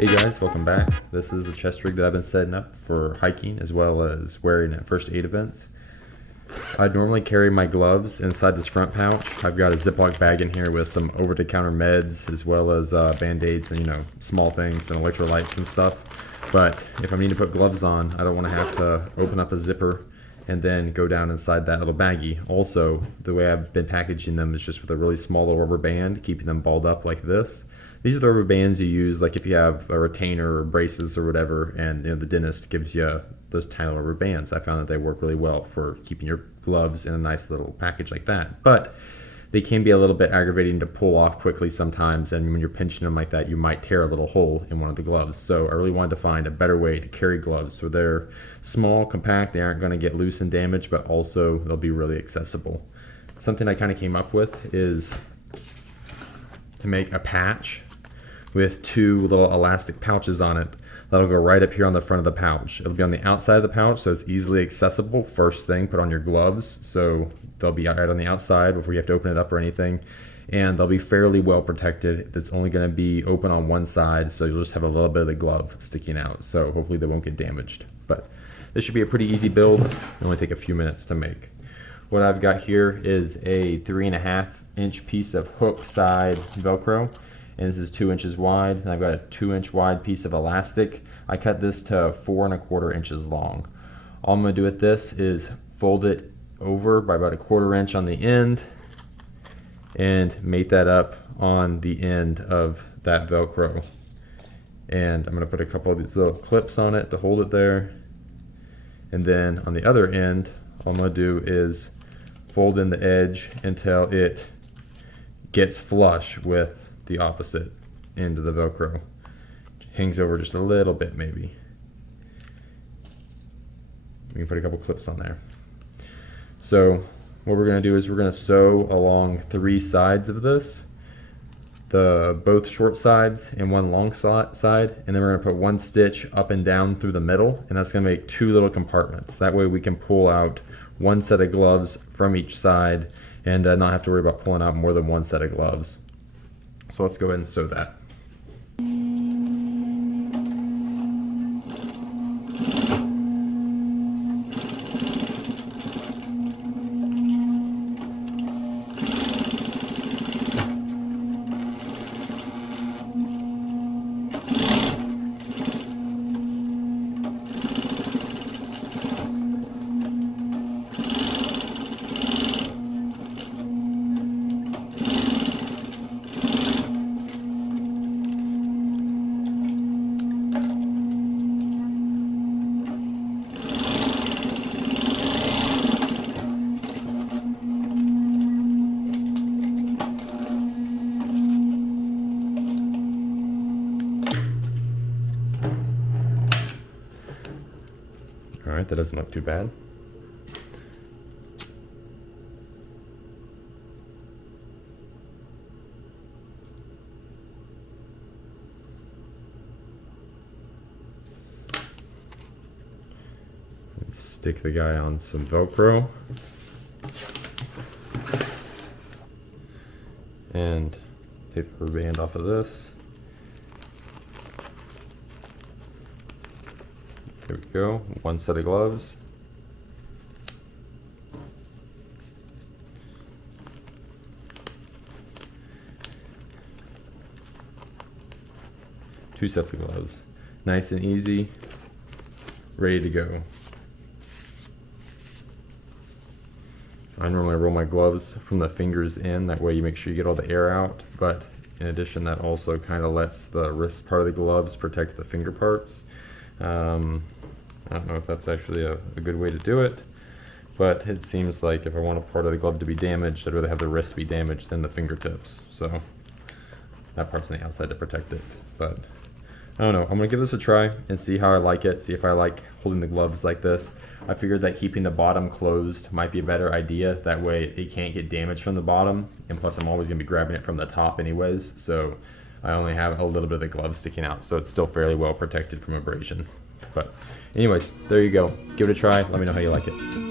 Hey guys, welcome back. This is a chest rig that I've been setting up for hiking as well as wearing at first aid events. I'd normally carry my gloves inside this front pouch. I've got a Ziploc bag in here with some over-the-counter meds as well as band-aids and small things and electrolytes and stuff. But if I need to put gloves on, I don't want to have to open up a zipper and then go down inside that little baggie. Also, the way I've been packaging them is just with a really small little rubber band, keeping them balled up like this. These are the rubber bands you use like if you have a retainer or braces or whatever, and the dentist gives you those tiny rubber bands. I found that they work really well for keeping your gloves in a nice little package like that. But they can be a little bit aggravating to pull off quickly sometimes, and when you're pinching them like that, you might tear a little hole in one of the gloves. So I really wanted to find a better way to carry gloves so they're small, compact, they aren't going to get loose and damaged, but also they'll be really accessible. Something I kind of came up with is to make a patch with two little elastic pouches on it that'll go right up here on the front of the pouch. It'll be on the outside of the pouch, so it's easily accessible. First thing, put on your gloves, so they'll be right on the outside before you have to open it up or anything, and they'll be fairly well protected. It's only going to be open on one side, so you'll just have a little bit of the glove sticking out, so hopefully they won't get damaged. But this should be a pretty easy build. It'll only take a few minutes to make. What I've got here is a 3.5-inch piece of hook side Velcro, and this is 2 inches wide, and I've got a 2-inch wide piece of elastic. I cut this to 4.25 inches long. All I'm going to do with this is fold it over by about 1/4 inch on the end and mate that up on the end of that Velcro. And I'm going to put a couple of these little clips on it to hold it there. And then on the other end, all I'm going to do is fold in the edge until it gets flush with the opposite end of the Velcro. Hangs over just a little bit maybe. We can put a couple clips on there. So what we're going to do is we're going to sew along 3 sides of this, both short sides and one long side, and then we're going to put 1 stitch up and down through the middle, and that's going to make 2 little compartments. That way we can pull out 1 set of gloves from each side and not have to worry about pulling out more than 1 set of gloves. So let's go ahead and sew that. Alright, that doesn't look too bad. Let's stick the guy on some Velcro. And take the rubber band off of this. There we go, 1 set of gloves. Two sets of gloves. Nice and easy, ready to go. I normally roll my gloves from the fingers in, that way you make sure you get all the air out, but in addition that also kind of lets the wrist part of the gloves protect the finger parts. I don't know if that's actually a good way to do it, but it seems like if I want a part of the glove to be damaged, I'd rather have the wrist be damaged than the fingertips. So that part's on the outside to protect it. But I don't know, I'm gonna give this a try and see how I like it, see if I like holding the gloves like this. I figured that keeping the bottom closed might be a better idea. That way it can't get damaged from the bottom, and plus I'm always gonna be grabbing it from the top anyways, so I only have a little bit of the glove sticking out, so it's still fairly well protected from abrasion. But anyways, there you go. Give it a try. Let me know how you like it.